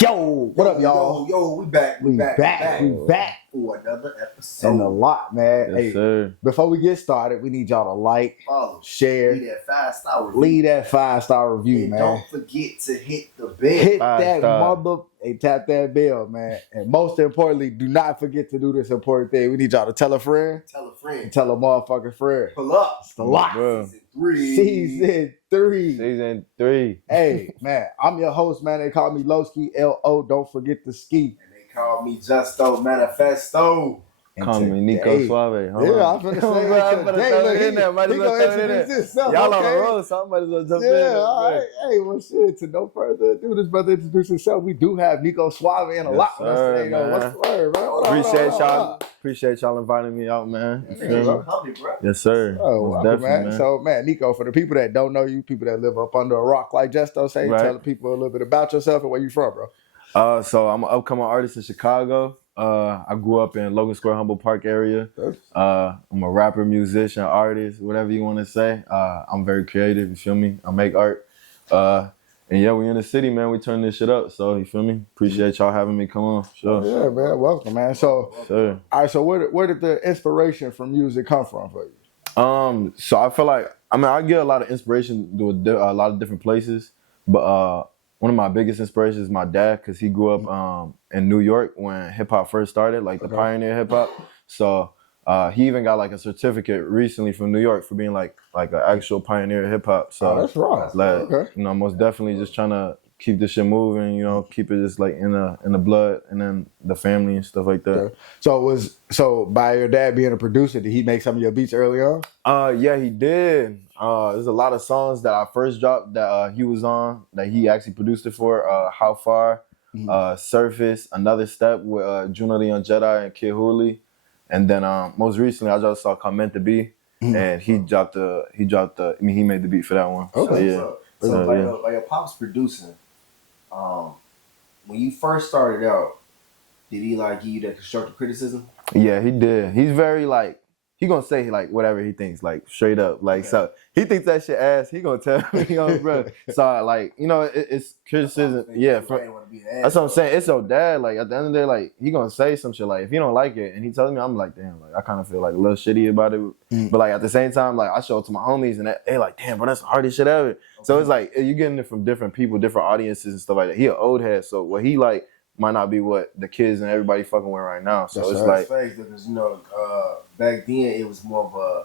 Yo, what up, y'all? Yo, we back. We back for another episode. and a lot, man. Yes, sir. Before we get started, we need y'all to like, Follow, share, leave that 5-star review. leave that 5-star review, And man. don't forget to hit the bell. Hit 5 that star. mother, hey, tap that bell, man. And most importantly, do not forget to do this important thing. We need y'all to tell a friend Tell a friend. and tell a motherfucking friend. Pull up. It's the lot. Bro. Season 3. Season 3. Season 3. Hey, man, I'm your host, man. They call me Lowski, L-O. Don't forget to ski. And they call me Justo Manifesto. And Call me Nico today- Suave. Hold Yeah, on. I'm finna Bro, say I'm it finna today. throw Look, it in there. Might as he well gonna throw it in introduce there. himself, Y'all on okay? the road, so I'm might as well jump in. Yeah, there, all bro. right. Hey, well, shit, to no further ado, this brother introduce himself. We do have Nico Suave and a Yes, lot with us sir, today, though. What's man. the word, bro? Hold on, Appreciate hold on, y'all. hold on. Appreciate y'all inviting me out, man. You Yeah, feel me? you coming, bro. Yes, sir. Oh, Most welcome, definitely, man. So, man, Nico, for the people that don't know you, people that live up under a rock like Justo say, Right. tell the people a little bit about yourself and where you from, bro. So I'm an upcoming artist in Chicago. I grew up in Logan Square, Humboldt Park area. I'm a rapper, musician, artist, whatever you want to say. I'm very creative, you feel me? I make art. And yeah, we in the city, man. We turn this shit up. So, you feel me? Appreciate y'all having me come on. Sure. Yeah, man. Welcome, man. So, Sure. all right, so where did the inspiration for music come from for you? So I feel like, I get a lot of inspiration to a lot of different places, but one of my biggest inspirations is my dad, because he grew up in New York when hip hop first started, like the pioneer hip hop. So he even got like a certificate recently from New York for being like an actual pioneer of hip hop. So Oh, that's right. like, Okay. you know, most definitely just trying to keep this shit moving, you know, keep it just like in the blood and then the family and stuff like that. Okay. So by your dad being a producer, did he make some of your beats early on? Yeah, he did. There's a lot of songs that I first dropped that he was on, that he actually produced it for. How Far, Surface, Another Step with Juno the Young Jedi and Kid Hooley. And then most recently I just saw called Meant to Be, and he made the beat for that one. Okay. So, So, yeah. like your pop's producing, when you first started out, did he like give you that constructive criticism? Yeah, he did. He's very like, he gonna say like whatever he thinks, like straight up. Like, so he thinks that shit ass, he gonna tell me, bro. So like, you know, it's criticism. Yeah, that's what I'm saying. It's your dad. Like at the end of the day, like he gonna say some shit. Like if he don't like it and he tells me, I'm like, damn, like I kind of feel like a little shitty about it. But like at the same time, like I show it to my homies and they like, damn, bro, that's the hardest shit ever. So it's like you getting it from different people, different audiences and stuff like that. He an old head, so what he like might not be what the kids and everybody fucking with right now. So That's it's right. like, because back then it was more of a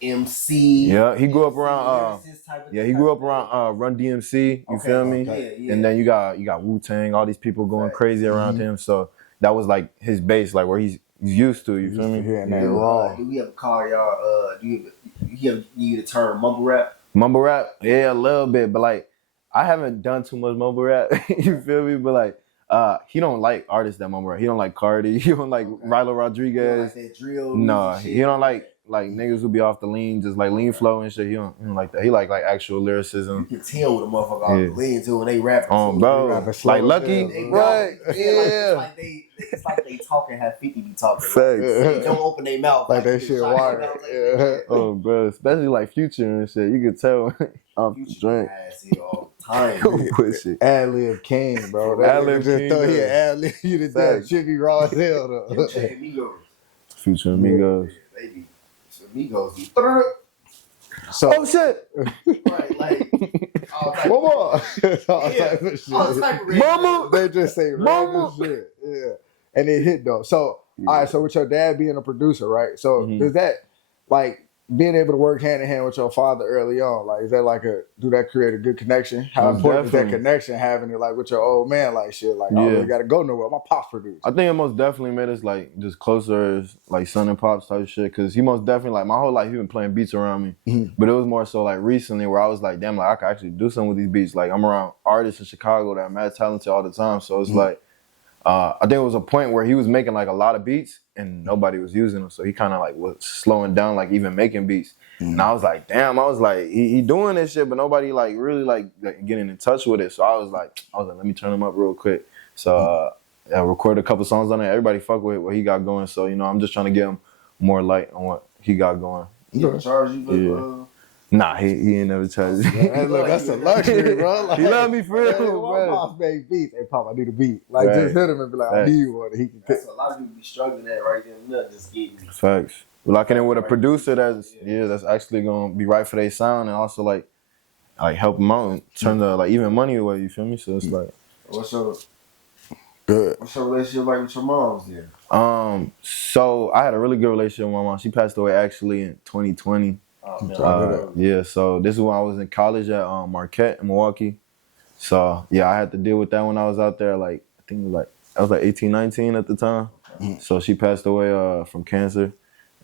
MC. yeah, he grew up around. lyricist type of- Yeah, he grew up around Run DMC. You feel me? Yeah. And then you got Wu-Tang, all these people going crazy around him. So that was like his base, like where he's used to. You feel me? Hearing that Yeah. raw. Do we ever call y'all? Do you ever use the term mumble rap? Mumble rap, yeah, a little bit, but like I haven't done too much mumble rap. You feel me? But like he don't like artists that mumble rap. He don't like Cardi. He don't like Rilo Rodriguez. Like that drill. No, music he shit? don't like niggas who be off the lean, just like lean flow and shit. He don't like that. He like actual lyricism. You can tell what a motherfucker off the lean to when they rap. Bro, rapping slow like as Lucky, hell. They right? Yeah. It's like they talking how 50 be talking. Facts. They don't open their mouth. Like that they shit shut wired. their mouth like Yeah. that. Oh, bro, especially like Future and shit. You could tell off the Future drink. ass it all the time. Pussy. Ad-lib king, bro. That Ad-lib nigga just king, throw bro. your ad-lib you to death. Facts. Should be raw as hell, though. Future and Migos. Future Amigos. They be, Migos be, So, Oh shit! right, like, all type one of- more. All type of shit. all type of Mama! They just say Mama. random shit. Yeah. And it hit, though. So, all right, so with your dad being a producer, right? So, does that, like, being able to work hand in hand with your father early on, like, is that like do that create a good connection? How Most important is that definitely. connection having it, like, with your old man, like, shit? Like, I Yeah. really got to go nowhere. My pops produced. I think it most definitely made us like just closer as like son and pops type shit. Cause he most definitely like my whole life he been playing beats around me. But it was more so like recently where I was like, damn, like I could actually do something with these beats. Like I'm around artists in Chicago that are mad talented all the time. So it's like I think it was a point where he was making like a lot of beats and nobody was using them. So he kind of like was slowing down, like even making beats. And I was like, damn, he doing this shit, but nobody like really like getting in touch with it. So I was like, let me turn him up real quick. So I recorded a couple songs on it. Everybody fuck with what he got going. So, you know, I'm just trying to get him more light on what he got going. He gonna charge you for Nah, he ain't never tried it. Hey, look, that's a luxury, bro. Like, He love me for real, hey, my bro. boss make beats. Hey, Pop, I need a beat. Like, Right. just hit him and be like, I Facts. need one. He can That's a lot of people be struggling at right there. Look, just getting Facts. Locking in with a producer that's actually gonna be right for their sound and also like help them out and turn the like even money away. You feel me? So it's like What's your good. relationship like with your moms then? So I had a really good relationship with my mom. She passed away actually in 2020. Yeah, so this is when I was in college at Marquette in Milwaukee. So yeah, I had to deal with that when I was out there. Like I think it was like I was like 18, 19 at the time. So she passed away from cancer,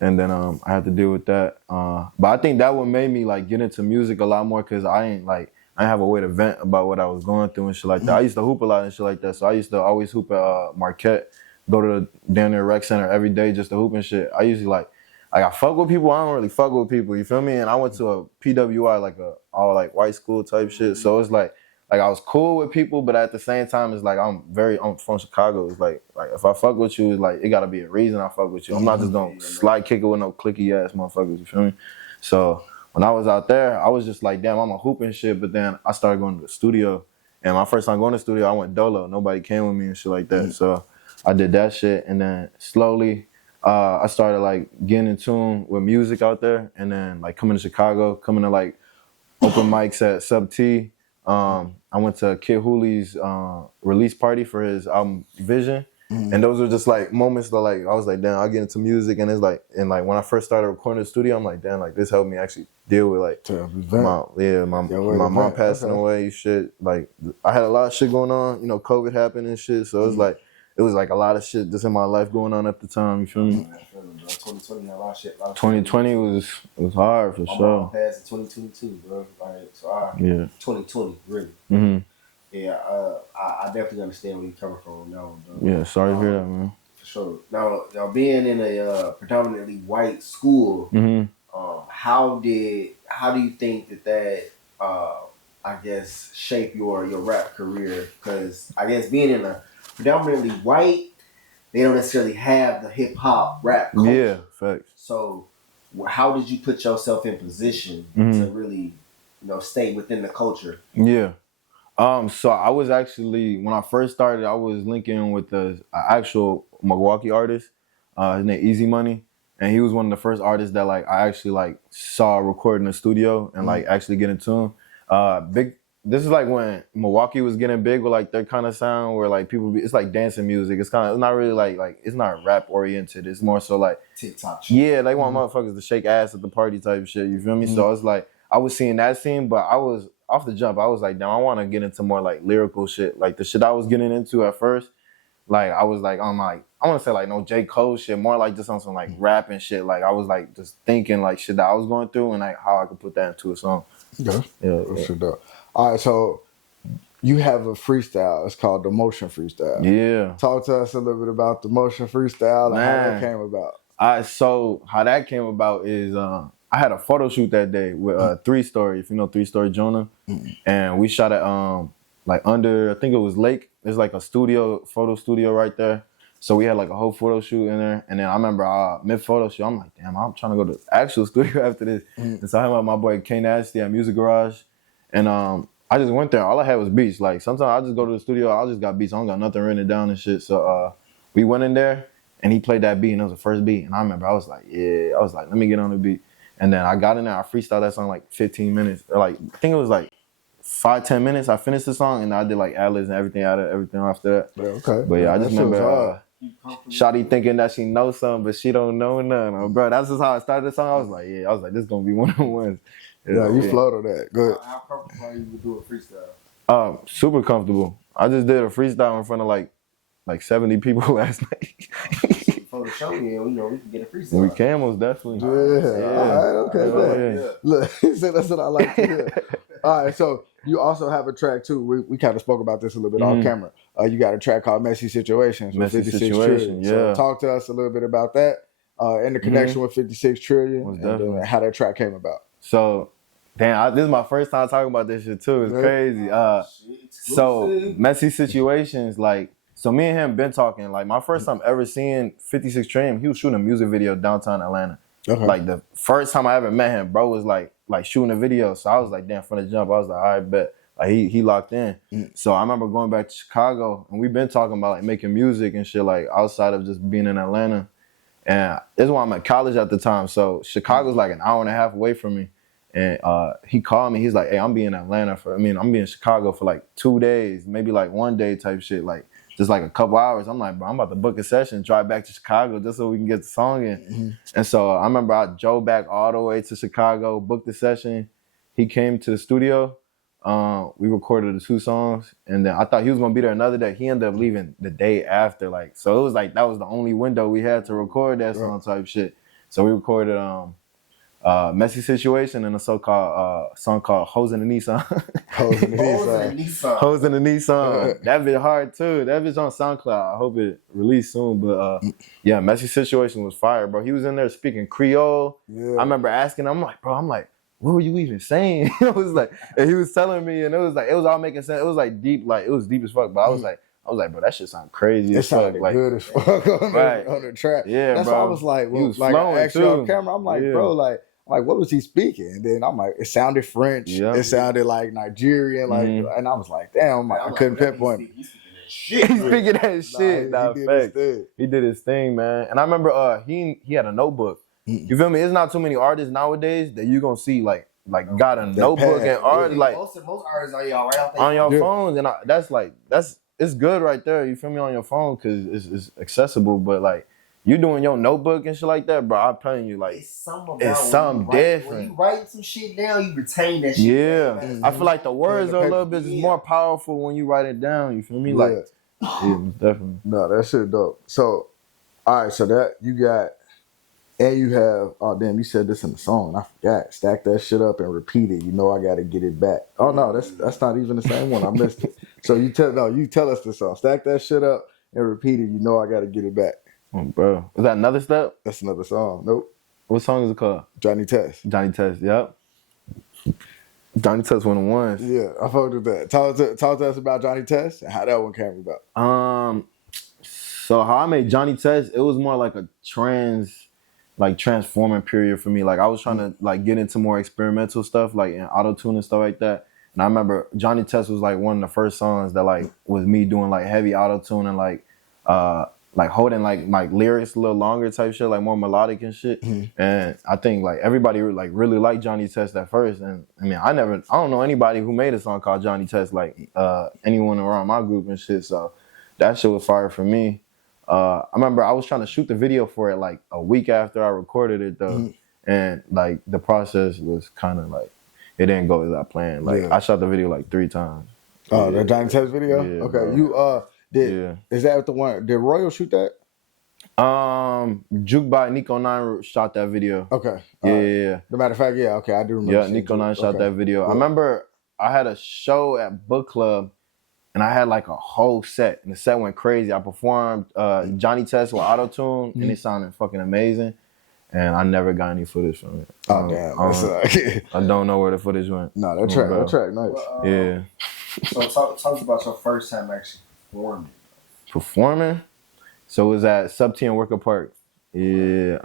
and then I had to deal with that. But I think that what made me like get into music a lot more because I didn't have a way to vent about what I was going through and shit like that. I used to hoop a lot and shit like that. So I used to always hoop at Marquette, go to the down there rec center every day just to hoop and shit. I usually like I fuck with people. I don't really fuck with people. You feel me? And I went to a PWI, like a all like white school type shit. So it's like I was cool with people, but at the same time, it's like I'm from Chicago. It's like if I fuck with you, it's like it gotta be a reason I fuck with you. I'm not just gonna slide kick it with no clicky ass motherfuckers. You feel me? So when I was out there, I was just like, damn, I'm a hoop and shit. But then I started going to the studio, and my first time going to the studio, I went dolo. Nobody came with me and shit like that. So I did that shit, and then slowly. I started like getting in tune with music out there, and then like coming to Chicago, coming to like open mics at Sub T. I went to Kid Hooley's release party for his album Vision, and those were just like moments that like I was like, damn, I get into music, and it's like, and like when I first started recording in the studio, I'm like, damn, like this helped me actually deal with like my mom passing away, shit. Like I had a lot of shit going on, you know, COVID happened and shit, so it was like. It was like a lot of shit just in my life going on at the time. You feel me? 2020 had a lot of shit. 2020 was hard for sure. Mom passed in 2022, bro. Like, so 2020, really. Mm-hmm. Yeah, I definitely understand where you're coming from now, bro. Yeah, sorry to hear that, man. For sure. Now being in a predominantly white school, how do you think that I guess shape your rap career? Because I guess being in a predominantly white, they don't necessarily have the hip hop rap culture. Yeah, facts. So, how did you put yourself in position to really, stay within the culture? Yeah. So I was actually when I first started, I was linking with the actual Milwaukee artist. His name Easy Money, and he was one of the first artists that like I actually like saw record in the studio and like actually get in tune. This is like when Milwaukee was getting big with like their kind of sound where like it's like dancing music. It's not really like it's not rap oriented. It's more so like TikTok shit. Yeah, they want motherfuckers to shake ass at the party type shit. You feel me? So it's like I was seeing that scene, but I was off the jump. I was like, damn, I want to get into more like lyrical shit. Like the shit I was getting into at first, like I was like on like I want to say like no J. Cole shit, more like just on some like rap and shit. Like I was like just thinking like shit that I was going through and like how I could put that into a song. Yeah. All right, so you have a freestyle. It's called the Motion Freestyle. Yeah. Talk to us a little bit about the Motion Freestyle and how that came about. So how that came about is I had a photo shoot that day with 3 Story, if you know 3 Story Jonah, and we shot at like under I think it was Lake. There's like a photo studio right there. So we had like a whole photo shoot in there, and then I remember mid photo shoot, I'm like, damn, I'm trying to go to the actual studio after this. And so I had my boy K Nasty at Music Garage, and I just went there. All I had was beats. Like sometimes I just go to the studio, I just got beats. I don't got nothing written down and shit. So we went in there, and he played that beat, and it was the first beat. And I remember I was like, let me get on the beat. And then I got in there, I freestyled that song like 15 minutes, or like I think it was like 5-10 minutes. I finished the song, and I did like ad-libs and everything after that. Yeah, okay. But yeah, I just remember. Shawty thinking that she knows something, but she don't know none. Oh, bro, that's just how I started the song. I was like, this is gonna be one of the ones. Yeah, you float on that. Good. How comfortable are you with doing freestyle? Super comfortable. I just did a freestyle in front of like 70 people last night. For the show, we can get a freestyle. We can most definitely. Yeah. All right, okay. Yeah. Look, he said that's what I like to hear. All right, so you also have a track too. We kind of spoke about this a little bit off camera. You got a track called Messy Situations with 56 Trillion. Yeah. So talk to us a little bit about that and the connection with 56 Trillion and how that track came about. So, damn, this is my first time talking about this shit too. It's crazy. So Messy Situations, like, so me and him been talking. Like my first time ever seeing 56 Trillion, he was shooting a music video downtown Atlanta. Okay. Like the first time I ever met him, bro was like like shooting a video. So I was like, damn, from the jump, I was like, all right, bet. Like he locked in. So I remember going back to Chicago, and we've been talking about like making music and shit, like outside of just being in Atlanta. And this is why I'm at college at the time. So Chicago's like an hour and a half away from me. And he called me. He's like, hey, I'm being in Atlanta I'm being in Chicago for like 2 days, maybe like 1 day type shit, like just like a couple hours. I'm like, bro, I'm about to book a session, drive back to Chicago just so we can get the song in. And so I remember I drove back all the way to Chicago, booked the session. He came to the studio. We recorded the 2 songs, and then I thought he was gonna be there another day. He ended up leaving the day after, like, so it was like that was the only window we had to record that song type shit. So we recorded Messy Situation and a song called Hoes in the Nissan. Hoes in the Nissan. Hoes in the Nissan. That bit hard too. That bit's on SoundCloud. I hope it released soon. But yeah, Messy Situation was fire, bro. He was in there speaking Creole. I remember asking him, I'm like, what were you even saying? It was like, and he was telling me, and it was all making sense. It was like deep, like it was deep as fuck. But I was like, bro, that shit sound crazy as fuck. Like good as fuck on the track. Yeah, that's bro. why I was like, well, like I asked you on camera, I'm like, bro, like what was he speaking? And then I'm like, it sounded French. Yeah. It sounded like Nigerian, like, and I was like, damn, I couldn't pinpoint. He's speaking that shit. He did his thing, man. And I remember he had a notebook. You feel me? It's not too many artists nowadays that you gonna see like got a notebook and art like most artists are y'all right off on your phones, and that's it's good right there. You feel me on your phone because it's accessible, but like you doing your notebook and shit like that, bro. I'm telling you, like it's something different. When you write some shit down, you retain that shit. Yeah, I feel like the words are a little bit more powerful when you write it down. You feel me? Like definitely. No, that shit dope. So, all right, so that you got. And you have, oh damn, you said this in the song. I forgot. Stack that shit up and repeat it. You know I gotta get it back. Oh no, that's not even the same one. I missed it. So you tell us the song. Stack that shit up and repeat it. You know I gotta get it back. Oh, bro. Is that another step? That's another song. Nope. What song is it called? Johnny Test. Johnny Test, yep. Johnny Test one of the ones. Yeah, I fucked with that. Talk to us about Johnny Test and how that one came about. So how I made Johnny Test, it was more like a transforming period for me. Like I was trying to like get into more experimental stuff, like in auto-tune and stuff like that. And I remember Johnny Test was like one of the first songs that like was me doing like heavy auto-tune and like holding like my lyrics a little longer type shit, like more melodic and shit. And I think like everybody like really liked Johnny Test at first. And I mean, I don't know anybody who made a song called Johnny Test, like anyone around my group and shit. So that shit was fire for me. I remember I was trying to shoot the video for it like a week after I recorded it though. And like the process was kind of like, it didn't go as I planned. Like I shot the video like 3 times. Oh, the Johnny Test video? Yeah, okay. Bro. Is that the one, did Royal shoot that? Juke by Nico 9 shot that video. Okay. Yeah. The matter of fact, yeah, okay, I do remember. Yeah, Nico 9 shot that video. Yeah. I remember I had a show at Book Club and I had like a whole set, and the set went crazy. I performed Johnny Test with auto-tune, and it sounded fucking amazing. And I never got any footage from it. Oh, damn. I don't know where the footage went. No, that track, nice. Well, yeah. So talk about your first time actually performing. Performing? So it was at Sub T in Wicker Park. Yeah.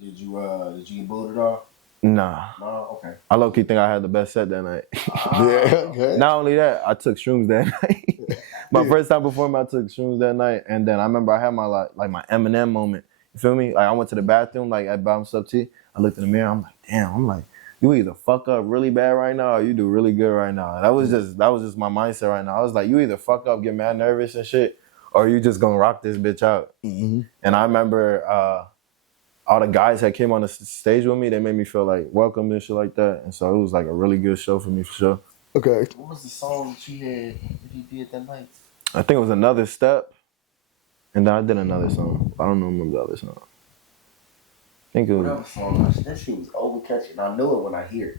Did you get booted off? Nah. No, okay. I low-key think I had the best set that night. Yeah, okay. Not only that, I took shrooms that night. My first time performing, I took shrooms that night. And then I remember I had my like my Eminem moment. You feel me? Like I went to the bathroom like at bottom Sub T. I looked in the mirror. I'm like, damn. I'm like, you either fuck up really bad right now or you do really good right now. That was just my mindset right now. I was like, you either fuck up, get mad nervous and shit, or you just gonna rock this bitch out. And I remember all the guys that came on the stage with me, they made me feel like welcome and shit like that. And so it was like a really good show for me for sure. Okay. What was the song that you did that night? I think it was Another Step. And then I did another song. I don't remember the other song. I think it was... That shit was overcatching. I knew it when I hear it.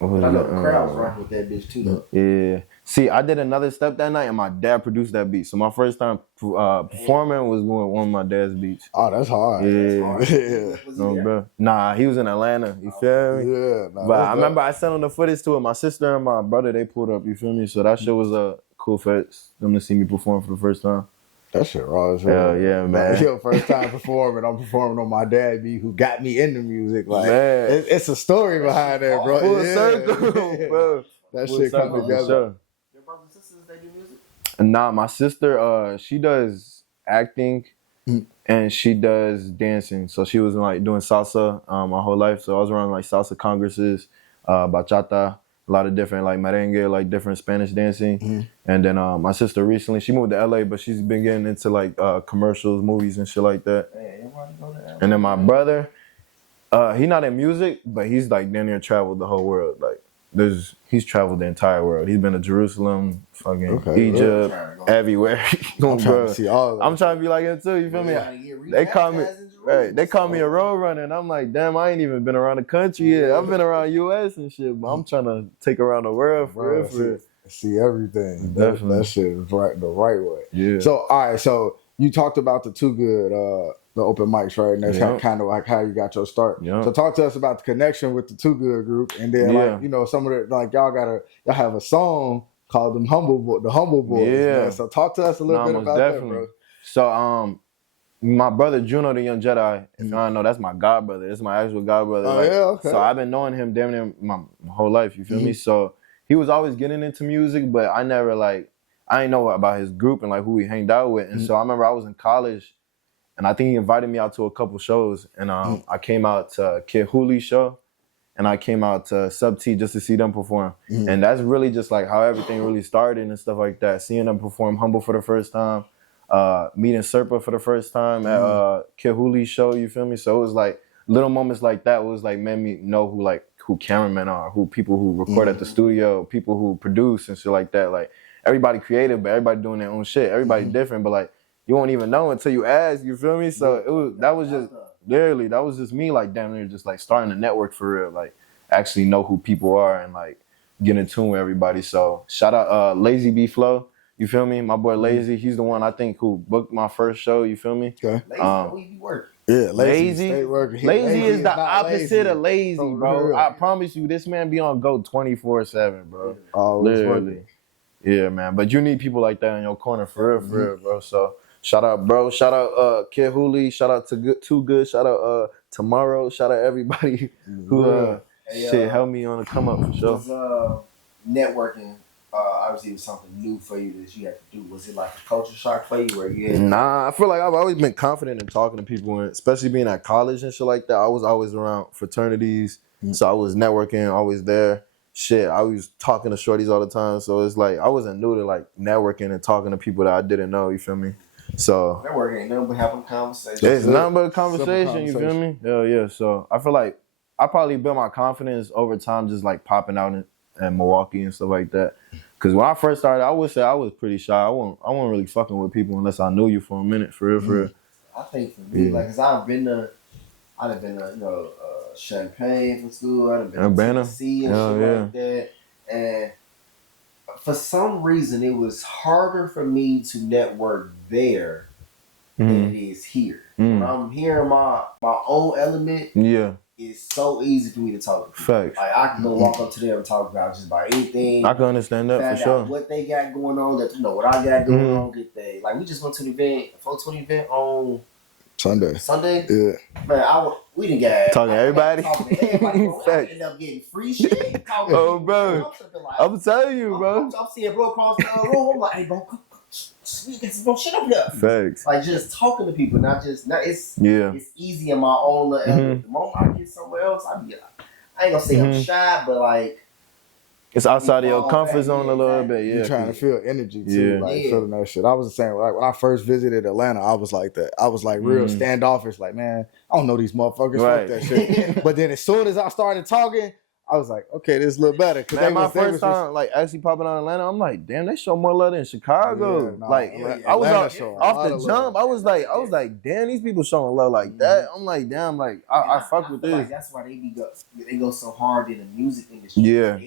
I know the crowd was rocking with that bitch too though. Yeah. See, I did Another Step that night and my dad produced that beat. So my first time performing was doing one of my dad's beats. Oh, that's hard. Yeah. Bro. Nah, he was in Atlanta. You feel me? Yeah. Nah, but I remember I sent him the footage to it. My sister and my brother, they pulled up. You feel me? So that shit was cool for them to see me perform for the first time. That shit raw as hell. Yeah, man. Like, yo, first time performing, I'm performing on my dad beat, who got me into music. Like, man. It's a story behind that, bro. Full circle, bro. That Full shit come circle, together. Sure. Your brothers and sisters, they do music? Nah, my sister, she does acting and she does dancing. So she was like doing salsa my whole life. So I was around like salsa congresses, bachata, a lot of different like merengue, like different Spanish dancing. And then my sister recently, she moved to LA, but she's been getting into like commercials, movies and shit like that. Hey, everybody go to LA. And then my brother, he not in music, but he's like down there traveled the whole world. Like he's traveled the entire world. He's been to Jerusalem, fucking Egypt, everywhere. I'm trying to see all of that. I'm trying to be like him too. You feel me? They call me, they call me a road runner, and I'm like, damn, I ain't even been around the country yet. I've been around US and shit, but I'm trying to take around the world for real. See everything. Definitely. That shit is right the right way. Yeah. So all right, so you talked about the Too Good, the open mics, right? And that's kind of like how you got your start. Yeah. So talk to us about the connection with the Too Good group, and then like, you know, some of the like y'all have a song called the Humble Boys. Yeah. Man. So talk to us a little bit about that, bro. So my brother Juno the Young Jedi, if you don't know, that's my god brother. It's my actual god brother. Oh, yeah, okay. So I've been knowing him damn near my whole life, you feel me? So he was always getting into music, but I never I didn't know about his group and like who he hanged out with. And so I remember I was in college and I think he invited me out to a couple shows, and I came out to Kid Hoolie's show, and I came out to Sub T just to see them perform. And that's really just like how everything really started and stuff like that. Seeing them perform Humble for the first time, meeting Serpa for the first time at Kid Hoolie's show, you feel me? So it was like little moments like that was like made me know who cameramen are, who people who record at the studio, people who produce and shit like that. Like everybody creative, but everybody doing their own shit. Everybody different, but like you won't even know until you ask, you feel me? So that was just me like damn near just like starting a network for real, like actually know who people are and like get in tune with everybody. So shout out Lazy B Flow, you feel me? My boy Lazy, he's the one I think who booked my first show, you feel me? Okay. Lazy, work. Yeah, lazy is the opposite of lazy, bro. Real. I promise you, this man be on go 24/7, bro. Always literally. working. Yeah, man. But you need people like that in your corner for real, bro. So shout out, bro. Shout out Kid Hoolie. Shout out to Too Good. Shout out Tomorrow. Shout out everybody who helped me on the come up for sure. Was networking obviously was something new for you that you had to do? Was it like a culture shock for you where you had Nah, I feel like I've always been confident in talking to people, and especially being at college and shit like that. I was always around fraternities, so I was networking, always there. Shit, I was talking to shorties all the time, so it's like I wasn't new to like networking and talking to people that I didn't know. You feel me? So networking ain't nothing but having conversations. It's nothing but a conversation. You feel me? Hell yeah. So I feel like I probably built my confidence over time, just like popping out in Milwaukee and stuff like that. Cause when I first started, I would say I was pretty shy. I wasn't really fucking with people unless I knew you for a minute, for real. I think for me, like, cause I've been to, Champaign for school. I've been to Tennessee and shit like that. And for some reason, it was harder for me to network there than it is here. When I'm here in my own element, it's so easy for me to talk to people. Facts. Like I can go walk up to them and talk about just about anything. I can understand that for sure. What they got going on, that what I got going on. Get they like we just went to the event, 420 event on Sunday. Yeah. Man, we didn't get talking to everybody. Talking to everybody. Bro. I ended up getting free shit. Oh, bro. I'm telling you, bro. I'm seeing bro across the room. I'm like, hey, bro, come get some shit up here. Facts. Like just talking to people, it's easy in my own little element. The moment I get somewhere else, I ain't gonna say I'm shy, but like it's outside of your comfort zone a little bit. Yeah, you're trying to feel energy too, feeling that shit. I was the same. Like when I first visited Atlanta, I was like that. I was like real standoffish. Like, man, I don't know these motherfuckers. Fuck that shit. But then as soon as I started talking, I was like, okay, this is a little better. Man, my first time like actually popping out in Atlanta, I'm like, damn, they show more love than Chicago. I was off the jump. I was like, damn, these people showing love like that. I'm like, damn, like I fuck with this. Like that's why they go so hard in the music industry. Yeah.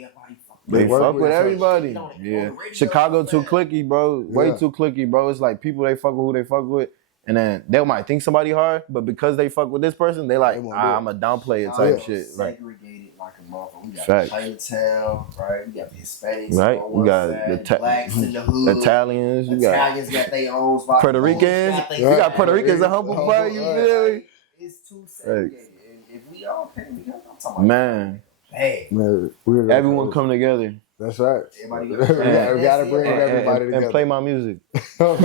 They fuck with everybody. Yeah. Chicago too clicky, bro. Way too clicky, bro. It's like people they fuck with who they fuck with. And then they might think somebody hard, but because they fuck with this person, they like, I'ma downplay it type shit. Segregated like a motherfucker. We got Facts. Chinatown, right? We got the Hispanics Right. on We one got side, the blacks in the hood. Italians. Italians got their own spot. Puerto Ricans. We got Puerto Ricans and humble pie. You feel me? It's too segregated. And if we all came together, I'm talking about man. Hey, Everyone come together. That's right. Everybody we gotta bring everybody together and play my music. Play my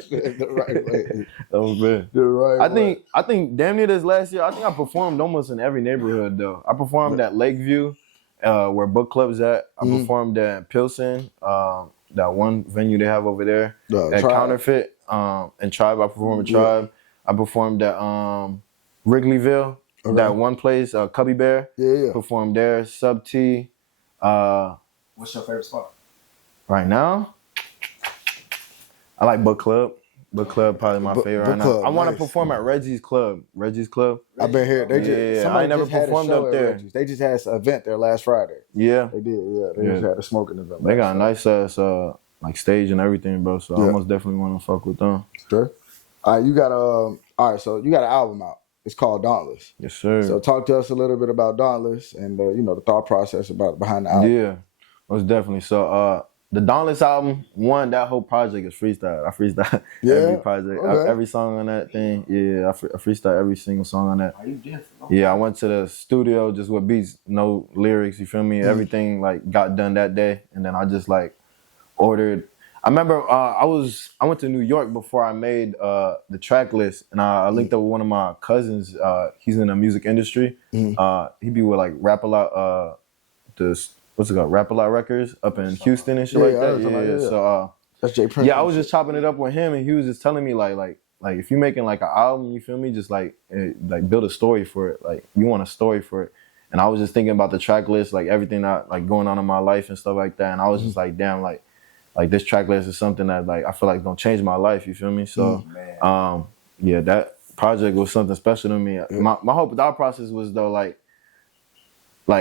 shit the right way. Oh man, the right way. I think damn near this last year. I think I performed almost in every neighborhood though. I performed at Lakeview, where book club's at. I performed at Pilsen, that one venue they have over there. At Tribe. Counterfeit, and Tribe. I performed at Tribe. I performed at Wrigleyville. Okay. That one place, Cubby Bear. Yeah. Performed there. Sub T. What's your favorite spot? Right now, I like Book Club. Book Club probably my favorite right now. I want to perform at Reggie's Club. I've been here. I never performed up there. They just had an event there last Friday. Yeah. They did. Yeah. They just had a smoking event. They got a nice ass like stage and everything, bro. So I most definitely want to fuck with them. Sure. All right, you got so you got an album out. It's called Dauntless. Yes, sir. So talk to us a little bit about Dauntless and the thought process behind the album. Yeah, most definitely. So the Dauntless album, that whole project is freestyle. I freestyle every project, every song on that thing. Yeah, I freestyle every single song on that. Are you different? Yeah, I went to the studio just with beats, no lyrics. You feel me? Everything like got done that day, and then I just like ordered. I remember I went to New York before I made the track list, and I linked up with one of my cousins. He's in the music industry. He be with like Rap A Lot, what's it called? Rap A Lot Records up in Houston and shit like that. Yeah. So that's Jay Prince. Yeah, I was just chopping it up with him, and he was just telling me like if you're making like an album, you feel me? Just like build a story for it. Like you want a story for it. And I was just thinking about the track list, like everything that like going on in my life and stuff like that. And I was just like, damn, like this track list is something that like I feel like gonna change my life. You feel me? So, yeah, that project was something special to me. My whole thought process was though like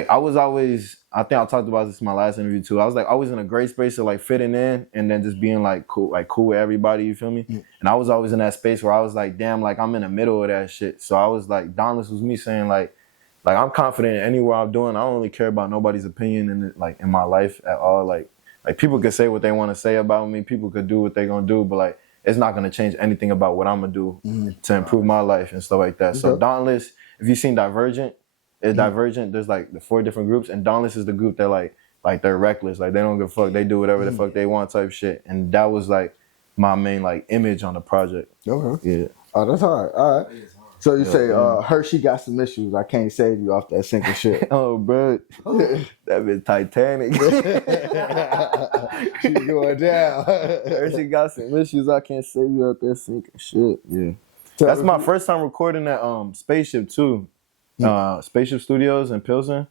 I was always, I think I talked about this in my last interview too. I was like always in a great space of like fitting in and then just being like cool with everybody. You feel me? And I was always in that space where I was like, damn, like I'm in the middle of that shit. So I was like, Dauntless was me saying like I'm confident anywhere I'm doing. I don't really care about nobody's opinion in my life at all. Like people could say what they want to say about me. People could do what they gonna do, but like it's not gonna change anything about what I'm gonna do to improve my life and stuff like that. So Dauntless, if you've seen Divergent, Divergent. There's like the 4 different groups, and Dauntless is the group that like they're reckless, like they don't give a fuck. They do whatever the fuck they want type shit. And that was like my main like image on the project. Okay. Yeah. Oh, that's hard. All right. So you say Hershey got some issues. I can't save you off that sinking shit. Oh, bro, that been Titanic. She's going down. Hershey got some issues. I can't save you off that sinking shit. Yeah, that's my first time recording at Spaceship too. Spaceship Studios in Pilsen.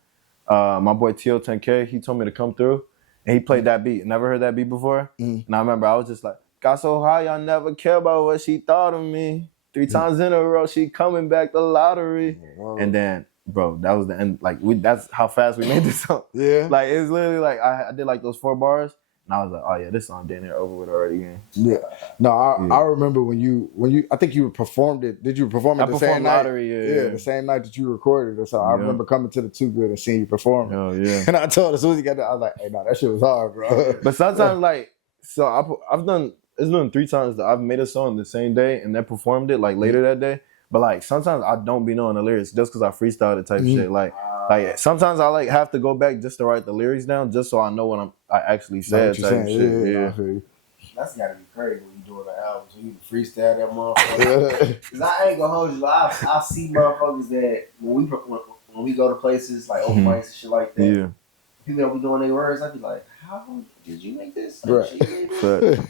My boy T.O.10K, he told me to come through, and he played that beat. Never heard that beat before, and I remember I was just like, got so high, I never care about what she thought of me. 3 times in a row, she coming back the lottery. And then, bro, that was the end. Like, that's how fast we made this song. Yeah. Like, it was literally like, I did like those 4 bars, and I was like, oh yeah, this song damn near over with already again. Yeah. No, I remember when you, I think you performed it. Did you perform it the same night? Lottery, yeah, the same night that you recorded it. So I remember coming to the Too Good and seeing you perform it. Oh, yeah. And I told her, as soon as you got there, I was like, hey, no, that shit was hard, bro. But sometimes, like, so I've done, it's been 3 times that I've made a song the same day and then performed it like later that day. But like sometimes I don't be knowing the lyrics just because I freestyled it type shit. Like sometimes I like have to go back just to write the lyrics down just so I know what I actually said type shit. Yeah. That's gotta be crazy when you doing the album. So you can freestyle that motherfucker. Cause I ain't gonna hold you. I see motherfuckers that when we go to places like open mics and shit like that. Yeah. People that be doing their words, I be like, how did you make this? Like,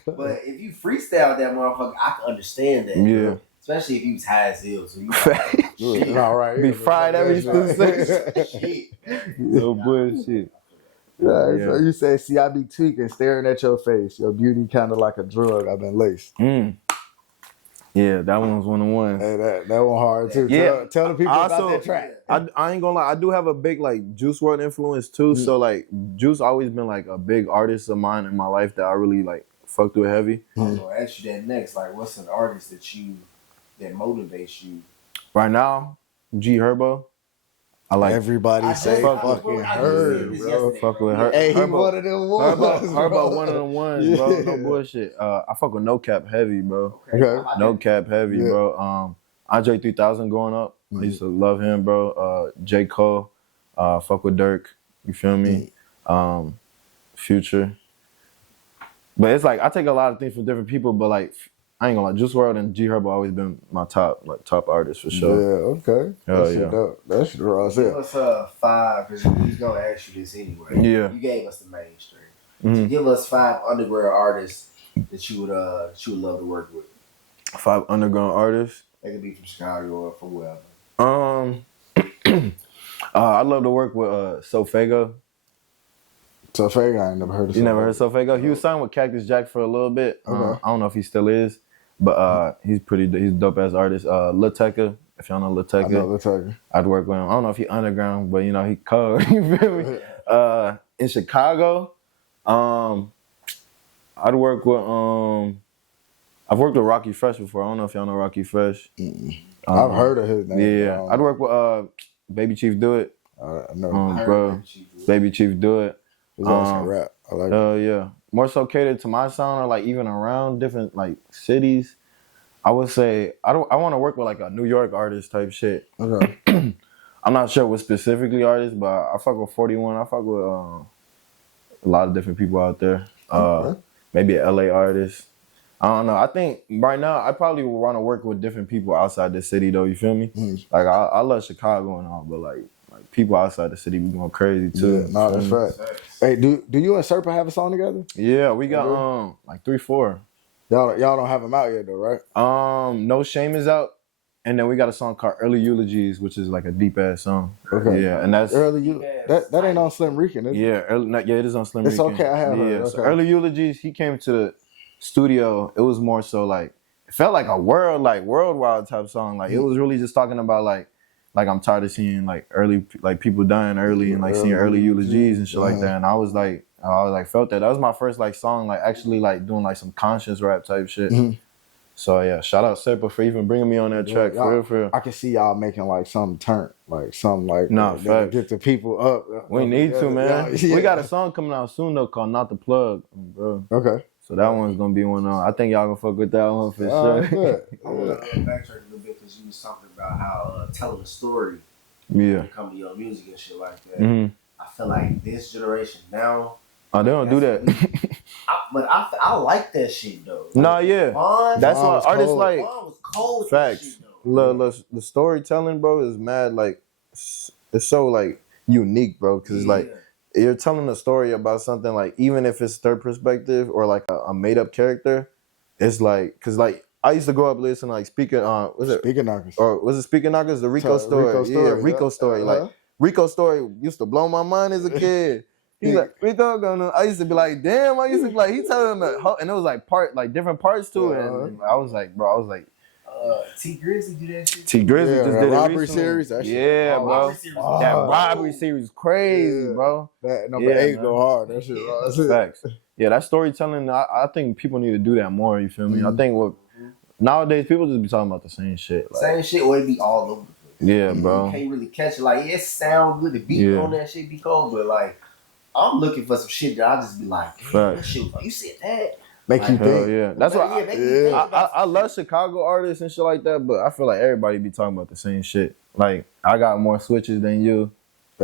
but if you freestyle that motherfucker, I can understand that. Yeah. Bro. Especially if you was high as hell. So you like, all right. Be fried every 2 seconds. No bullshit. Yeah. So you say, see, I be tweaking, staring at your face. Your beauty kind of like a drug I've been laced. Yeah, that one was one of the ones. Hey, that one hard too. Yeah. Tell the people about that track. I ain't gonna lie, I do have a big like Juice WRLD influence too. So like Juice always been like a big artist of mine in my life that I really like fucked with heavy. I'm gonna ask you that next. Like, what's an artist that motivates you? Right now, G Herbo. I like everybody say fucking her, bro. fuck with her. Hey, he Herbo, one of them ones. Herbo one of them ones, bro. No bullshit. I fuck with No Cap heavy, bro. Okay. No Cap heavy, bro. Andre 3000 going up. I used to love him, bro. J. Cole. Fuck with Dirk. You feel me? Future. But it's like I take a lot of things from different people, but like I ain't gonna lie, Juice WRLD and G Herbo always been my top artists for sure. Yeah, okay. That shit dope. That shit raw as hell. Give us 5, because he's gonna ask you this anyway. Yeah. You gave us the mainstream. So give us 5 underground artists that you would love to work with. 5 underground artists. They could be from Chicago or from wherever. I'd love to work with Sofego. Sofego, I ain't never heard of. You never heard Sofego? He was signed with Cactus Jack for a little bit. Okay. I don't know if he still is, but he's a dope ass artist. Lil Tecca, if y'all know Lil Tecca. I know Lil Tecca. I'd work with him. I don't know if he underground, but you know he cold. You feel me? In Chicago, I'd work with I've worked with Rocky Fresh before. I don't know if y'all know Rocky Fresh. I've heard of his name. Yeah, I'd work with Baby Chief Do It. I know. Bro, Baby Chief Do It. It's awesome rap. I like it. Yeah. More so catered to my sound, or like even around different like cities. I would say I want to work with like a New York artist type shit. Okay. I'm not sure what specifically artists, but I fuck with 41. I fuck with a lot of different people out there. Maybe an LA artist. I don't know. I think right now I probably would want to work with different people outside the city though. You feel me? Like I love Chicago and all, but like people outside the city be going crazy too. Yeah, no, that's right. Hey, do you and Serpa have a song together? Yeah, we got like 3-4. Y'all don't have them out yet though, right? No Shame is out, and then we got a song called Early Eulogies, which is like a deep ass song. Okay. Yeah, and that's that ain't on Slim Rican, is it? Yeah, it is on Slim Rican. It's okay, I have heard. Okay. So Early Eulogies, he came to the studio. It was more so like it felt like a worldwide type song. Like it was really just talking about like I'm tired of seeing like early like people dying early and like seeing early eulogies and shit like that. And I was like felt that. That was my first like song like actually like doing like some conscious rap type shit. So yeah, shout out Serpa for even bringing me on that track. For real. I can see y'all making like something turn, like something like get the people up. We need to, man. We got a song coming out soon though called Not the Plug, bro. Okay. So that one's gonna be one on. I think y'all gonna fuck with that one for sure. I want to backtrack a little bit because you was talking about how telling a story when it comes to your music and shit like that. I feel like this generation now. Oh, they don't do that. But I like that shit though. Nah, yeah. That's why artists like. Vaughn was cold. Facts. Shit, though. The storytelling, bro, is mad. Like, it's so like unique, bro. Because it's like you're telling a story about something like even if it's third perspective or like a made up character, it's like because like I used to grow up listening like Speaking Knockers or was it Speaking Knockers? The Rico story. Yeah, Rico story. Like Rico story used to blow my mind as a kid. He's like, Rico gonna. I used to be like, damn. I used to be like, he telling him that, and it was like different parts to it. And I was like, T Grizzly do that shit. T Grizzly just did a robbery series. That shit. Yeah, bro. That robbery series was crazy, bro. That number 8 go hard. That shit. Facts. Yeah, that storytelling. I think people need to do that more. You feel me? I think nowadays people just be talking about the same shit. Like, same shit, or it be all over the place. Yeah, bro. You can't really catch it. Like it sound good. The beat on that shit be cold, but like. I'm looking for some shit that I just be like, that shit, you said that. Make you think. Yeah, that's why I love Chicago artists and shit like that, but I feel like everybody be talking about the same shit. Like, I got more switches than you.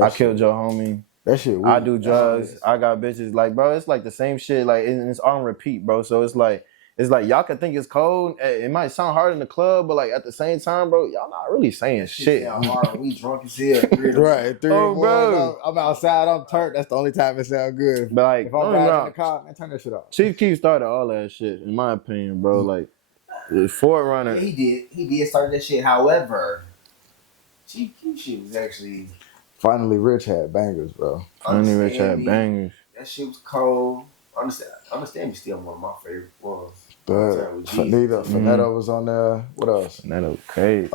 I killed your homie. That shit weird. I do drugs. I got bitches. Like, bro, it's like the same shit. Like, it's on repeat, bro. So it's like y'all can think it's cold. It might sound hard in the club, but like at the same time, bro, y'all not really saying shit. Hard. We drunk as hell. Right. 3 oh, bro. I'm outside. I'm turned. That's the only time it sound good. But like, if I'm riding in the car, man, turn that shit off. Chief Keef started all that shit, in my opinion, bro. Like, the Forerunner. Yeah, he did start that shit. However, Chief Keef shit was actually. Finally Rich had bangers, bro. Finally Rich had bangers. That shit was cold. Understand me still one of my favorite ones. But Finetto was on there. What else? Finetto crazy.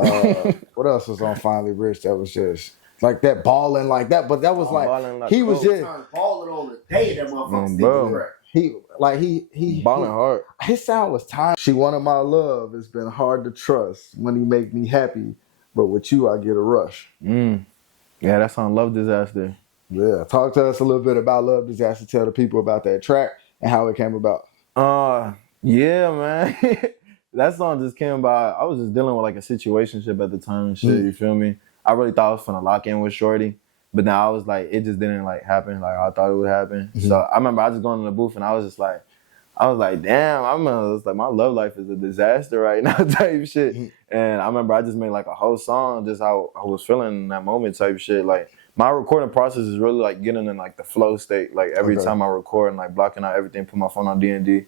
What else was on Finally Rich? That was just like that balling like that. But that was like he was just balling on the day that motherfucker still he balling hard. His sound was time. She wanted my love. It's been hard to trust when he make me happy, but with you I get a rush. Yeah, that's on Love Disaster. Yeah, talk to us a little bit about Love Disaster. Tell the people about that track and how it came about. Yeah, man. That song just came about. I was just dealing with like a situationship at the time and shit. You feel me? I really thought I was finna lock in with Shorty, but now I was like, it just didn't like happen like I thought it would happen. So I remember I just going in the booth and I was like, damn, it's like my love life is a disaster right now type shit. And I remember I just made like a whole song just how I was feeling in that moment type shit. Like my recording process is really like getting in like the flow state. Like every time I record and like blocking out everything, put my phone on D&D,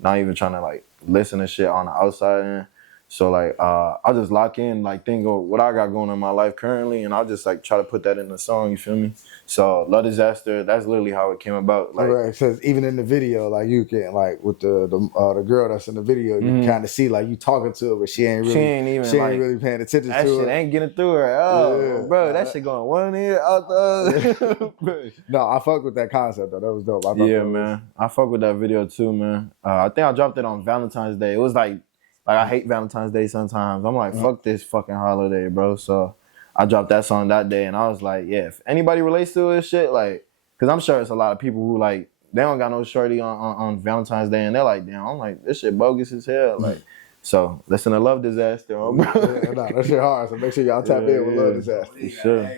not even trying to like listen to shit on the outside end. So like I'll just lock in, like think of what I got going on in my life currently, and I'll just like try to put that in the song, you feel me? So Love Disaster, that's literally how it came about. Like right, so even in the video, like you can like with the girl that's in the video, you can kind of see like you talking to her, but she ain't really paying attention to that her. Shit ain't getting through her. Oh, bro, that shit going one ear out the other. No, I fuck with that concept though. That was dope. I fuck with that video too, man. I think I dropped it on Valentine's Day. It was like I hate Valentine's Day sometimes. I'm like, fuck this fucking holiday, bro. So I dropped that song that day, and I was like, yeah, if anybody relates to this shit, like, because I'm sure it's a lot of people who, like, they don't got no shorty on Valentine's Day, and they're like, damn, I'm like, this shit bogus as hell. Like, so listen to Love Disaster, bro. That shit hard, so make sure y'all tap in with Love Disaster. For sure.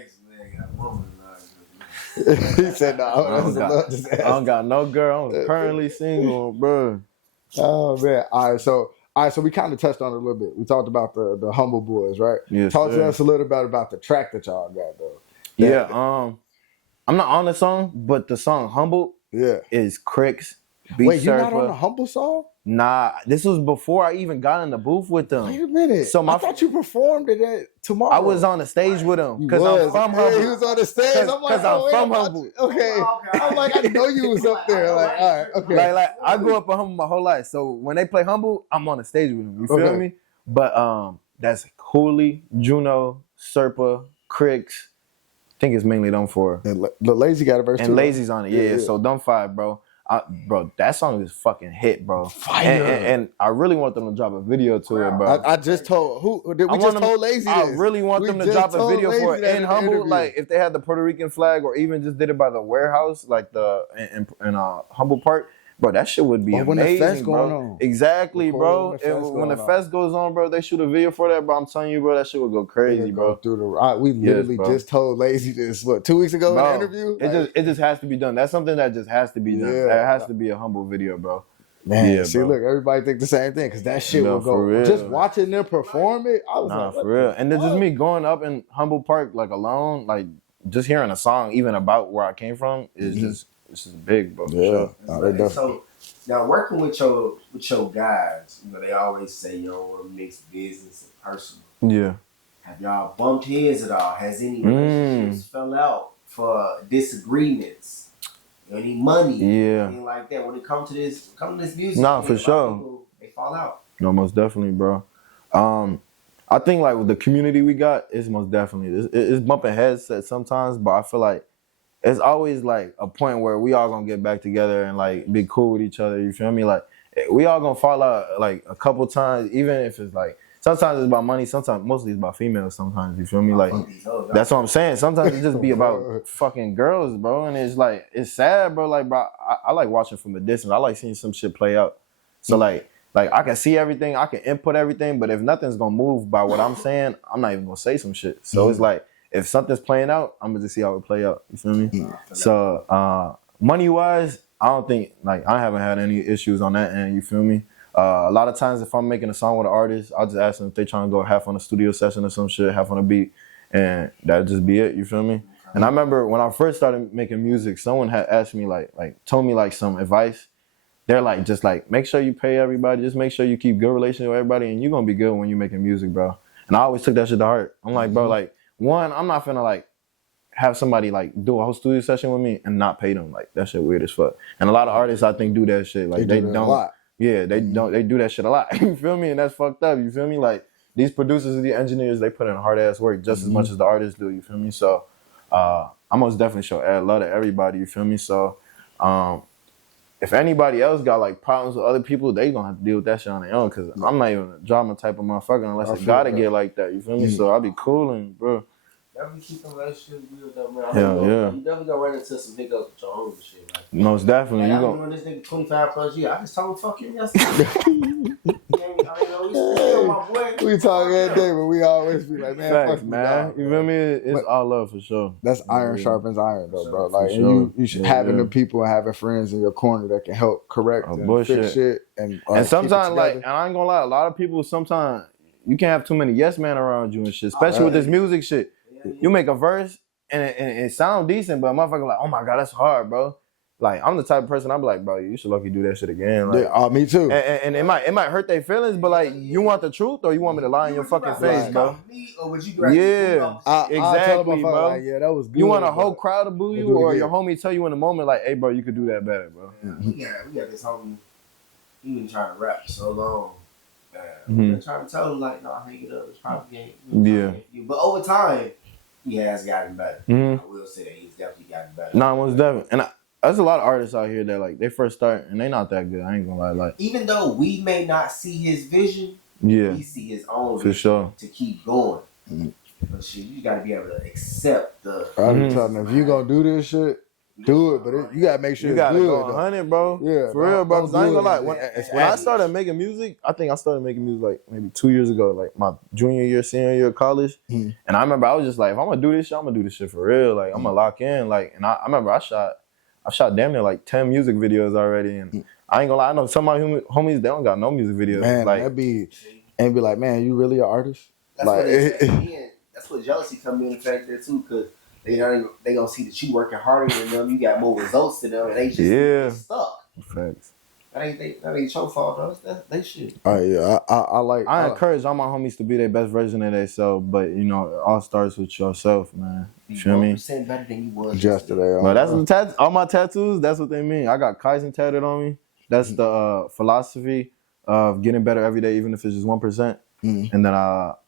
He said, no, that's Love Disaster. I don't got no girl. I'm currently single, bro. Oh, man. All right, so we kind of touched on it a little bit. We talked about the Humble Boys, right? Yes, Talk to us a little bit about the track that y'all got, though. I'm not on the song, but the song Humble is Crick's beat. Wait, you're not on the Humble song? Nah, this was before I even got in the booth with them. Wait a minute. So I thought you performed it at Tomorrow. I was on the stage with him because I'm from Humble. Yeah, he was on the stage. I'm like, I'm from Humble. Okay. I'm like, I know you was up there. Like, all right, okay. Like I grew up in Humble my whole life, so when they play Humble, I'm on the stage with them. You feel me? But that's Cooley, Juno, Serpa, Cricks. I think it's mainly them four. And the Lazy got a verse too. And Lazy's on it, yeah. So them five, bro. Bro, that song is fucking hit, bro. Fire. And I really want them to drop a video to it, bro. I just told told Lazy this. I really want them to drop a video for it in Humble, like if they had the Puerto Rican flag or even just did it by the warehouse, like in Humble Park. Bro, that shit would be amazing, when the fest bro. Going on. Exactly, bro. When the fest goes on, bro, they shoot a video for that, bro. I'm telling you, bro, that shit would go crazy, bro. We literally just told Lazy this, 2 weeks ago in an interview? It just has to be done. That's something that just has to be done. It has to be a Humble video, bro. Man, see, look, everybody think the same thing because that shit will go. Real, just watching them perform it, I was like, for real. And then just me going up in Humble Park, like alone, like just hearing a song even about where I came from is just big, bro. Yeah. So now working with your guys, they always say you don't want to mix business and personal. Yeah. Have y'all bumped heads at all? Has any relationships fell out for disagreements? Any money? Anything like that? When it comes to this music, nah, for sure. They fall out. No, most definitely, bro. I think like with the community we got, it's most definitely it's bumping heads at sometimes, but I feel like it's always like a point where we all gonna get back together and like be cool with each other. You feel me? Like we all gonna fall out like a couple times, even if it's like sometimes it's about money, sometimes mostly it's about females. Sometimes you feel me? Like that's what I'm saying. Sometimes it just be about fucking girls, bro. And it's like it's sad, bro. Like, bro, I like watching from a distance. I like seeing some shit play out. So like I can see everything, I can input everything, but if nothing's gonna move by what I'm saying, I'm not even gonna say some shit. So it's like if something's playing out, I'm gonna just see how it play out. You feel me? So money wise, I don't think like I haven't had any issues on that end. You feel me? A lot of times if I'm making a song with an artist, I'll just ask them if they trying to go half on a studio session or some shit, half on a beat, and that'll just be it. You feel me? And I remember when I first started making music, someone had asked me told me like some advice. They're like, just like, make sure you pay everybody. Just make sure you keep good relationship with everybody, and you're gonna be good when you're making music, bro. And I always took that shit to heart. I'm like, bro, like, one, I'm not finna like have somebody like do a whole studio session with me and not pay them. Like that shit weird as fuck. And a lot of artists I think do that shit. Like they don't. A lot. Yeah, they don't. They do that shit a lot. You feel me? And that's fucked up. You feel me? Like these producers and the engineers, they put in hard ass work just as much as the artists do. You feel me? So I most definitely show love to everybody. You feel me? So if anybody else got like problems with other people, they gonna have to deal with that shit on their own. Cause I'm not even a drama type of motherfucker unless it gotta get like that. You feel me? So I'll be cooling, bro. Definitely keep them relationships real though, man. Yeah. You definitely gonna run into some hiccups with your own shit. Like, most definitely. I've You been doing this nigga 25 plus years. I just told him fuck him yesterday. He's still my boy. We talk every day, but we always be like, man, facts, fuck you, man. dog, You feel me? It's all love for sure. That's iron sharpens iron, though, bro. Like, sure. and you should having the people and having friends in your corner that can help correct and fix shit. And sometimes, like, and I ain't gonna lie, a lot of people sometimes you can't have too many yes men around you and shit, especially with this music shit. You make a verse and it sound decent, but motherfucker like, oh my god, that's hard, bro. Like, I'm the type of person I'm like, bro, you should lucky do that shit again. Like, yeah, me too. And it might hurt their feelings, but like, you want the truth or you want me to lie in your fucking face, bro? Exactly, bro. Like, yeah, that was good. You want a whole crowd to boo you, or your homie tell you in the moment, like, hey, bro, you could do that better, bro. We got this homie. He been trying to rap for so long. Been trying to tell him like, no, hang it up. It's probably game. Yeah. But over time, he has gotten better. I will say that he's definitely gotten better. Nah, most definitely. And there's a lot of artists out here that like they first start and they not that good. I ain't gonna lie. Like, even though we may not see his vision, we see his own vision for sure to keep going. But shit, you gotta be able to accept the. I'm telling them, if you gonna do this shit, do it. But you gotta make sure you it's gotta good. go 100, bro. Yeah, for real, bro. Cause I ain't gonna lie. When I started making music, I think I started making music like maybe 2 years ago, like my junior year, senior year of college. And I remember I was just like, if I'm gonna do this shit, I'm gonna do this shit for real. Like I'm gonna lock in. Like, and I remember I shot damn near like 10 music videos already, and I ain't gonna lie. I know some of my homies they don't got no music videos. Man, like that be like, man, you really an artist? That's like, that's what jealousy come in effect there too, because they gonna see that you working harder than them. You got more results than them, and they just stuck. Facts. That ain't your fault, though. That's they shit. I encourage all my homies to be their best version of themselves, but you know, it all starts with yourself, man. You feel me? Better than you was yesterday. But that's what all my tattoos. That's what they mean. I got Kaizen tatted on me. That's the philosophy of getting better every day, even if it's just 1%. And then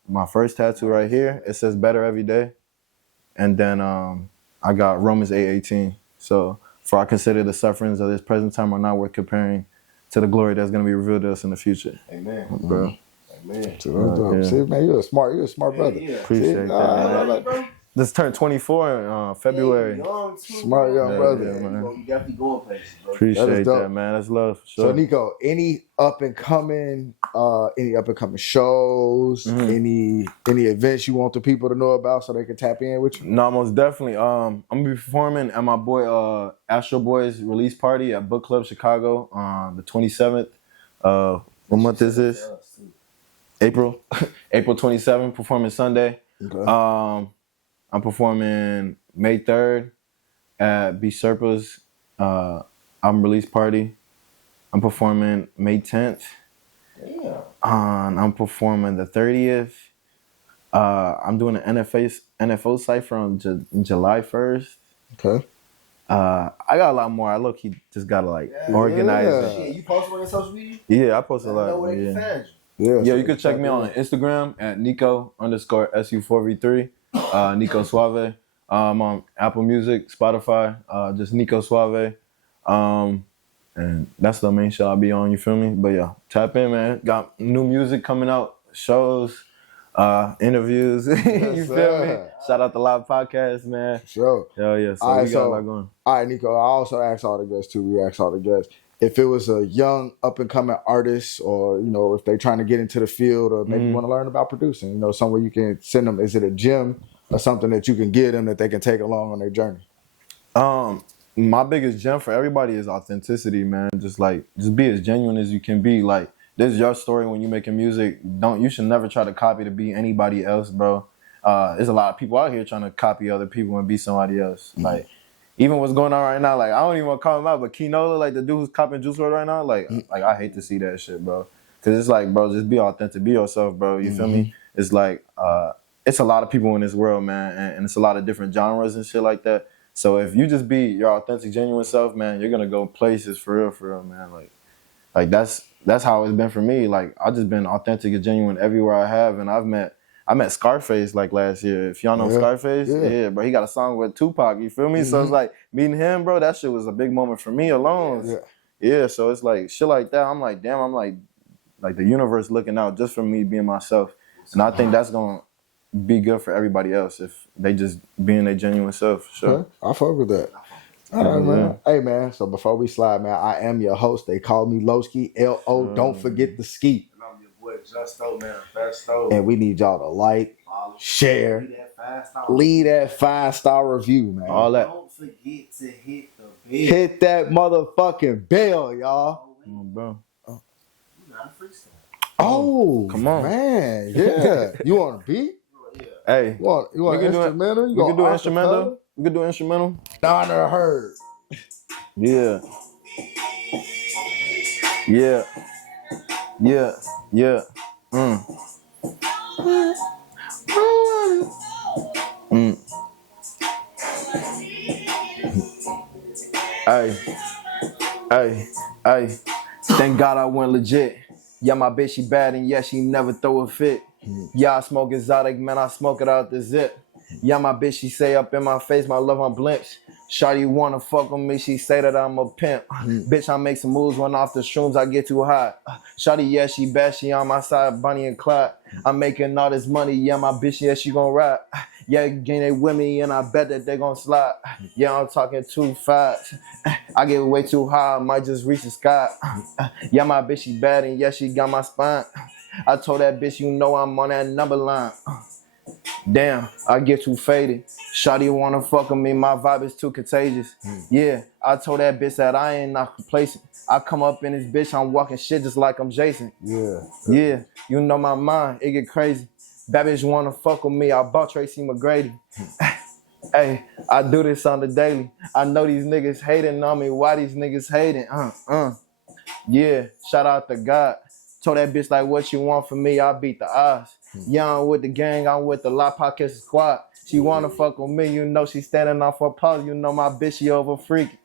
my first tattoo right here, it says "Better every day," and then I got Romans 8:18. So, for I consider the sufferings of this present time are not worth comparing to the glory that's going to be revealed to us in the future. Amen, bro. Amen. See, man, you're a smart brother. Yeah. Appreciate that, man. Just turned 24 in February. Smart young brother. Man. You definitely going places, bro. Appreciate that, man. That's love. For sure. So, Nico, any up and coming shows, any events you want the people to know about so they can tap in with you? No, most definitely. I'm gonna be performing at my boy Astro Boy's release party at Book Club Chicago on the 27th. What month is this? April. April 27th. Performing Sunday. Okay. I'm performing May 3rd at B Serpa's album release party. I'm performing May 10th. Yeah. I'm performing the 30th. I'm doing an NFO cypher on July 1st. Okay. I got a lot more. I low-key just gotta organize it. Shit, you post on your social media? Yeah, I post a lot. Know where they can find you. Yeah, you can check me on Instagram at Nico_SU4V3. Nico Suave. I'm on Apple Music, Spotify, just Nico Suave. And that's the main show I'll be on, you feel me? But yeah, tap in, man. Got new music coming out, shows, interviews. You feel me? Shout out to Live Podcast, man. Sure. Hell yeah. So we got a lot going. All right, Nico, I also ask all the guests too. We ask all the guests. If it was a young up-and-coming artist, or, you know, if they're trying to get into the field, or maybe want to learn about producing, you know, somewhere you can send them, is it a gym or something that you can give them that they can take along on their journey? My biggest gem for everybody is authenticity, man. Just be as genuine as you can be. Like, this is your story when you're making music. You should never try to copy to be anybody else, bro. There's a lot of people out here trying to copy other people and be somebody else. Like, even what's going on right now, like, I don't even want to call him out, but Kinola, like the dude who's copying Juice WRLD right now, like I hate to see that shit, bro. Cause it's like, bro, just be authentic, be yourself, bro. You feel me? It's like, it's a lot of people in this world, man, and it's a lot of different genres and shit like that. So if you just be your authentic, genuine self, man, you're gonna go places for real, man. Like that's how it's been for me. Like, I just been authentic and genuine everywhere I have, and I met Scarface like last year. If y'all know Scarface, yeah, bro, he got a song with Tupac. You feel me? So it's like meeting him, bro. That shit was a big moment for me alone. Yeah. So it's like shit like that. I'm like, damn. I'm like the universe looking out just for me being myself, and I think that's gonna be good for everybody else if they just being their genuine self. Sure. I fuck with that. All right, man. Hey, man. So before we slide, man, I am your host. They call me Lowski. L-O. Don't forget the ski. And I'm your boy Justo, man. Festo. And we need y'all to like, share, leave that 5-star review, man. All that. Don't forget to hit the bell. Hit that motherfucking bell, y'all. Bro. You got a freestyle. Oh, come on, man. Yeah. You want a beat? Yeah. Hey, You want instrumental? We can do instrumental. We can do instrumental. Donner Heard. Yeah. Yeah. Yeah. Yeah. Hey. Thank God I went legit. Yeah, my bitch, she bad, and yeah, she never throw a fit. Yeah, I smoke exotic, man, I smoke it out the zip. Yeah, my bitch, she say up in my face, my love on blimps. Shawty wanna fuck with me, she say that I'm a pimp. Bitch, I make some moves, when off the shrooms, I get too hot. Shawty, yeah, she bad, she on my side, Bonnie and Clyde. I'm making all this money, yeah, my bitch, yeah, she gon' ride. Yeah, gang, they with me, and I bet that they gon' slide. Yeah, I'm talking too fast. I get way too high, I might just reach the sky. Yeah, my bitch, she bad, and yeah, she got my spine. I told that bitch, you know I'm on that number line. Damn, I get too faded. Shawty wanna fuck with me, my vibe is too contagious. Yeah, I told that bitch that I ain't not complacent. I come up in this bitch, I'm walking shit just like I'm Jason. Yeah, you know my mind, it get crazy. That bitch wanna fuck with me, I bought Tracy McGrady. Hey, I do this on the daily. I know these niggas hating on me, why these niggas hating? Yeah, shout out to God. Told that bitch like, what you want from me, I beat the odds. Yeah, I'm with the gang, I'm with the La Pocket squad. She wanna fuck with me, you know she standing off her paws. You know my bitch, she over freaky.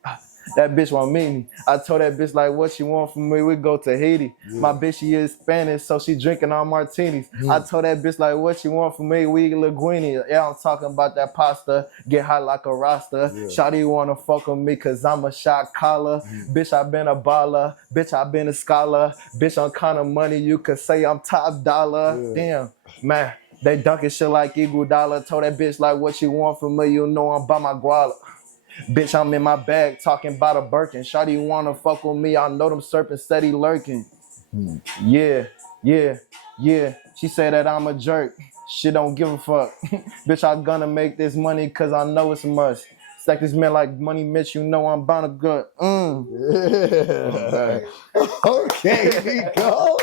That bitch want me. I told that bitch like, what she want from me, we go to Haiti. My bitch, she is Spanish, so she drinking all martinis. I told that bitch like, what she want from me, we linguine. Yeah, I'm talking about that pasta, get hot like a rasta. Shawty wanna fuck with me, cause I'm a shot caller. Bitch, I been a baller. Bitch, I been a scholar. Bitch, I'm kind of money, you could say I'm top dollar. Damn, man. They dunking shit like Eagle Dollar. Told that bitch like, what she want from me, you know I'm by my guala. Bitch, I'm in my bag talking about a Birkin. Shawty wanna fuck with me, I know them serpents steady lurking. Yeah. She said that I'm a jerk. Shit don't give a fuck. Bitch, I gonna make this money cause I know it's a must. Stack this man like Money Mitch, you know I'm bound to good. Yeah. Okay, Nico.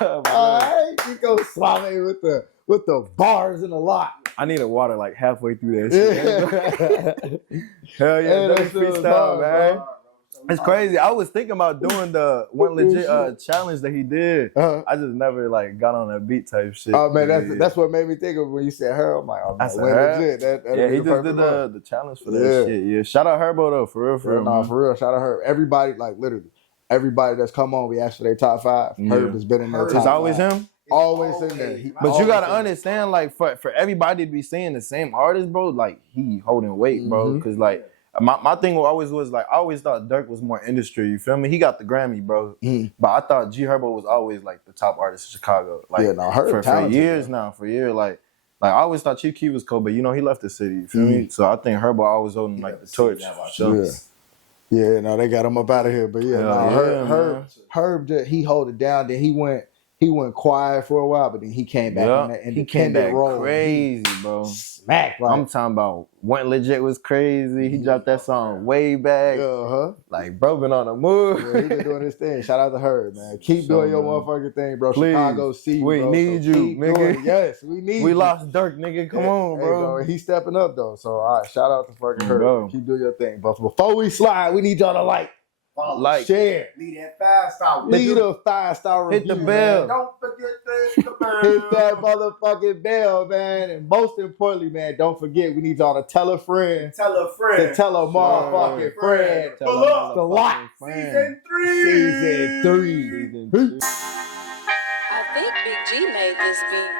Alright, Nico Suave with the bars and the lot. I need a water like halfway through that shit. Hell yeah, Hey, that's freestyle, man. It's crazy. I was thinking about doing the one legit challenge that he did. I just never like got on that beat type shit. Oh man, that's what made me think of when you said her. I'm like, oh man, legit. Yeah, he just did the challenge for that shit. Yeah, shout out Herbo though, for real. Nah, for real. Shout out Herb. Everybody, like literally, everybody that's come on, we asked for their top 5. Herb has been in their top 5. It's always him. Always in there. But you gotta understand, like, for everybody to be saying the same artist, bro, like he holding weight, bro. Cause like my thing always was like, I always thought Dirk was more industry. You feel me? He got the Grammy, bro. But I thought G Herbo was always like the top artist in Chicago. Like for years now, like I always thought Chief Keef was cold, but you know he left the city. You feel me? So I think Herbo always holding like the torch. Yeah, no, they got him up out of here. But Herb, he hold it down. Then he went quiet for a while, but then he came back in that independent role. Crazy, bro. Smack. Like, I'm talking about Went Legit was crazy. He dropped that song way back. Like, bro, been on the move. Yeah, he been doing his thing. Shout out to her, man. Keep doing your motherfucking thing, bro. Please. Chicago, see you, we bro. need you, nigga. Yes, we need you. We lost Dirk, nigga. Come on, bro. He's stepping up, though. So, all right, shout out to fucking her. Keep doing your thing. But before we slide, we need y'all to like, share. Leave that 5-star. Leave a 5-star review. Hit the bell. Don't forget to hit the bell. Hit that motherfucking bell, man. And most importantly, man, don't forget, we need y'all to tell a friend. Tell a friend. To tell a motherfucking friend. Pull up. The lot. Season 3. Season 3. I think Big G made this beat.